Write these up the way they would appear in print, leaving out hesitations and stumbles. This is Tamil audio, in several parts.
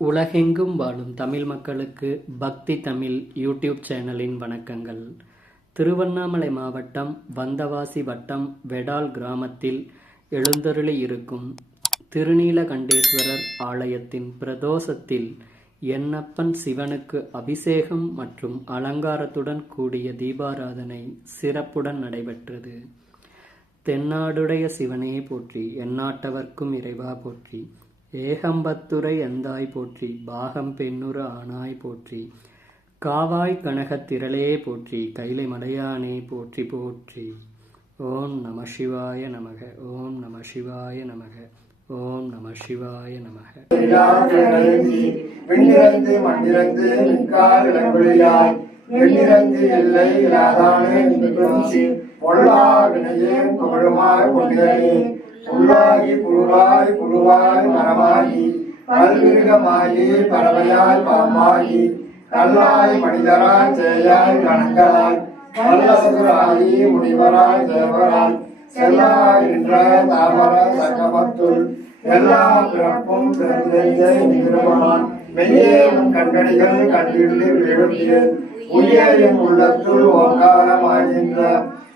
உலகெங்கும் வாழும் தமிழ் மக்களுக்கு பக்தி தமிழ் யூடியூப் சேனலின் வணக்கங்கள். திருவண்ணாமலை மாவட்டம் வந்தவாசி வட்டம் வெடால் கிராமத்தில் எழுந்தருளி இருக்கும் திருநீலகண்டேஸ்வரர் ஆலயத்தின் பிரதோஷத்தில் என்னப்பன் சிவனுக்கு அபிஷேகம் மற்றும் அலங்காரத்துடன் கூடிய தீபாராதனை சிறப்புடன் நடைபெற்றது. தென்னாடுடைய சிவனே போற்றி, எந்நாட்டவர்க்கும் இறைவா போற்றி, ஏகம்பத்துரை எந்தாய் போற்றி, பாகம் பெண்ணுறு ஆனாய் போற்றி, காவாய் கனகத் திரளே போற்றி, கைலை மலையானே போற்றி போற்றி. ஓம் நம சிவாய நமக. ஓம் நம சிவாய நமக. ஓம் நம சிவாய நமக. விண்ணிறந்து மண்ணிறந்து மிக்கால் இளங்குழியாய் எண்ணிறந்து எல்லை இராதானே பொல்லா வினையே புகழுமாய் கொண்டிரனே உள்ளாகி புழுவாய் புழுவாய் மரமாகி பல்விருகமாகி பறவையாய் பாம்பாகி கல்லாய் மனிதராய் சேயாய் கணங்களாய் கல்லசுராயி முனிவராய் தேவராய் செல்லாய் என்ற தாவர சங்கமத்துள் எல்லா பிறப்பும் பிறந்தேன் மெய்யேயும் கண்கணிகள் கண்டிருந்து எழுதிய உயரின் உள்ளத்துள் ஓங்காரமாகின்ற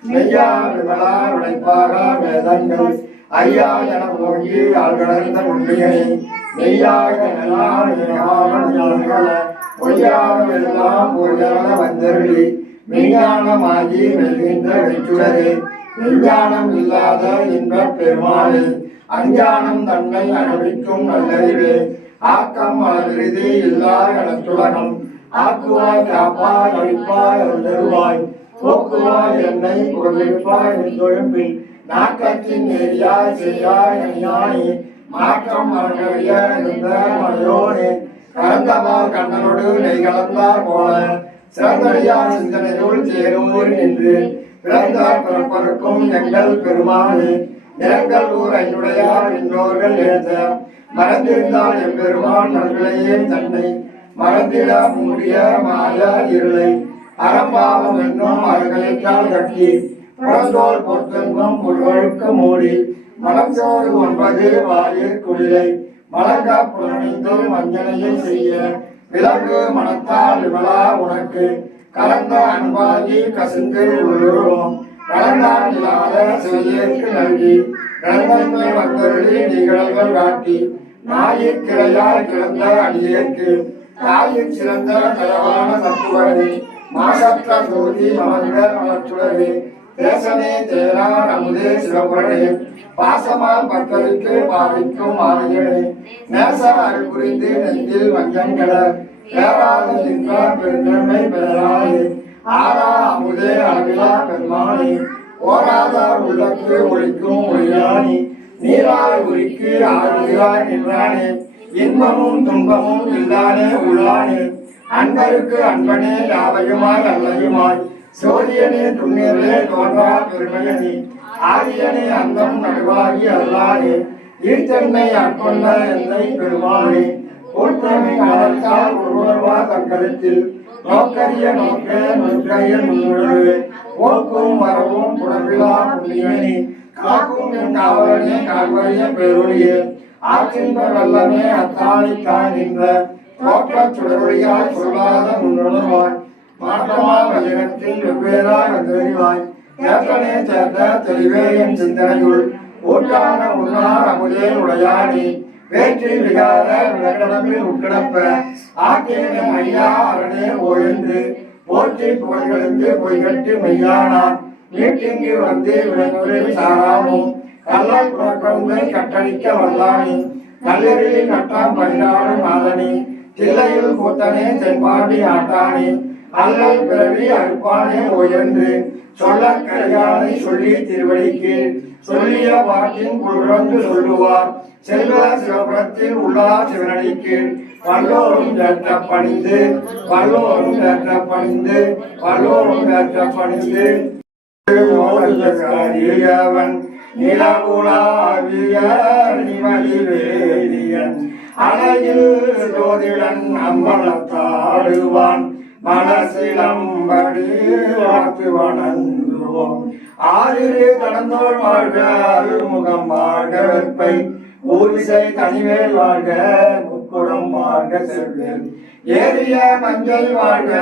மெய்யா விமலா உழைப்பாக வேதங்கள் ஐயா என ஓங்கி ஆழ்கடந்த உண்மையை மெய்யாக பொய்யாக எல்லாம் பொய்யான வந்தருளி மெய்ஞானமாகி வெல்கின்ற வெற்றுடரே விஞ்ஞானம் இல்லாத இன்பப் பெருமாளே அஞ்ஞானம் தன்னை அனுபவிக்கும் நல்லறிவே ஆக்கம் அளவிருதி இல்லா எனத்துலகம் ஆக்குவாய் காப்பாய் அழிப்பாய் அருள்வாய் போக்குவாய் என்னை புகழ்ப்பாய் தொழும்பில் நாக்கத்தின் நெறியாய் செய்யாய் அணியானே மாற்றம் மரங்கறிய இருந்த மலையோனே கலந்தமால் கண்ணனோடு நெய் கலந்தார் போல சிறந்தடியார் சிந்தனையுள் சேரூர் என்று பிறந்தார் பிறப்பருக்கும் எங்கள் பெருமானே நிலங்கள் ஊர் ஐயுடையார் இன்னோர்கள் எழுத மறந்திருந்தால் எம்பெருமான் நல்விளையே தன்னை மறந்திட மூடிய மாய இருளை அறம்பாவம் என்னும் அருகலைக்கால் கட்டி புறந்தோல் பொறுத்தெங்கும் புல்வழுக்கு மூடி மலர்ச்சோறு 9 வாயிற் குளிரை மலர்கா புலனிந்து மஞ்சனையை செய்ய விலங்கு மனத்தால் விமலா உனக்கு கலந்த அன்பாகி கசிந்து உள்ளுருவோம் கலந்தான் இல்லாத செய்யற்கு நல்கி கலந்தன்மை வந்தருளி நிகழ்கள் காட்டி நாயிற் கிளையாய் கிடந்த அடியேற்கு தாயிற் சிறந்த தரவான தத்துவரே மாசற்ற தொகுதி மலர்ந்த மலச்சுடரே தேசனே தேரார் அமுதே சிவபுரனே பாசமால் பக்தருக்கு பாவிக்கும் ஆதியனே நேச அருள் புரிந்து நெஞ்சில் வஞ்சங்கட பேராது நின்ற பெருந்தன்மை பெறாது ஆரா அமுதே அளவிலா பெருமானே ஓராதார் உள்ளத்து ஒழிக்கும் ஒளியானி நீராய் உரிக்கு ஆறுகிறாய் நின்றானே இன்பமும் துன்பமும் இல்லானே உள்ளானே அன்பருக்கு அன்பனே யாவையுமாய் அல்லையுமாய் சோதியனே துண்ணீரே தோன்றா பெருமையனே ஆரியனே அந்தம் நடுவாகி அல்லானே ஈர்த்தன்மை அற்கொண்ட எந்தை பெருமானே ஊர்த்தமை காலத்தால் ஒருவர்வா தங்கலத்தில் நோக்கரிய நோக்க நொற்கைய முன்னுழவே போக்கும் வரவும் புடவிழா புண்ணியனே காக்கும் என் காவலனே கால்வரிய பேரொழியே ஆற்றின்ப வல்லமே அத்தானித்தான் என்ற தோற்றச் சுடரொழியாய் சொல்லாத முன்னுணர்வாய் மாற்றமா வல்லினத்தில் வெவ்வேறாய் வந்தறிவாய் ஏற்றனே சேர்ந்த தெளிவே என் சிந்தனையுள் ஊட்டான உன்னார் அமுதே உடையானே வேற்றி விகார விளக்கணப்பில் உட்கிடப்ப ஆக்கிய ஐயா அரணே ஓயென்று போற்றி புகழ்களிருந்து பொய்கட்டு மெய்யானான் வீட்டிங்கு வந்து விளங்குறை சாராமும் கல்லால் புறக்கொண்டு கட்டளிக்க வல்லானே கல்லறியில் நட்டாம் பதினாறும் நாதனே தில்லையில் கூத்தனே தென்பாண்டி ஆட்டானே அல்லல் பிறவி அறுப்பானே ஓயென்று சொல்ல கரையானை சொல்லி திருவடிக்கு சொல்லிய வாக்கின் குழுந்து சொல்லுவார் செல்வ சிவபுரத்தில் உள்ளா சிவனடிக்கு வல்லோரும் ஏற்ற பணிந்து வல்லோரும் ஏற்ற பணிந்து வல்லோரும் ஏற்ற பணிந்து அவன் நிலவுலாவிய நிமலிவேலியன் அழகில் ஜோதிடன் அம்பலத்தாடுவான் மனசிலம்படி வாத்து வணங்குவான் வாழ்வோம். ஆறிரு கடந்தோர் வாழ்க, அருள்முகம் வாழ்க, வெற்பை ஊரிசை தனிவேல் வாழ்க, முப்புறம் வாழ்க, செவ்வேல் ஏறிய மஞ்சை வாழ்க,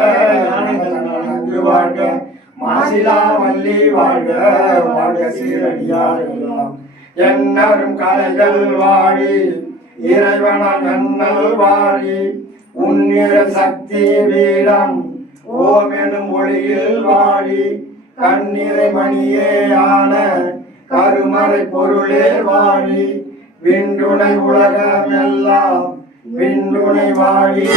நன்கு வாழ்க, மாசிலா வள்ளி வாழ்க, வாழ்க சீரடியார் எல்லாம் என்னரும் கலைகள் வாழி, இறைவன நன்னல் வாழி, உன்னிற சக்தி வீரம் ஓம் எனும் ஒளியில் வாழி, கண்ணிறை மணியே ஆன கருமறை பொருளே வாழி, விண்டுணை உலகம் எல்லாம் விண்டுணை வாழி.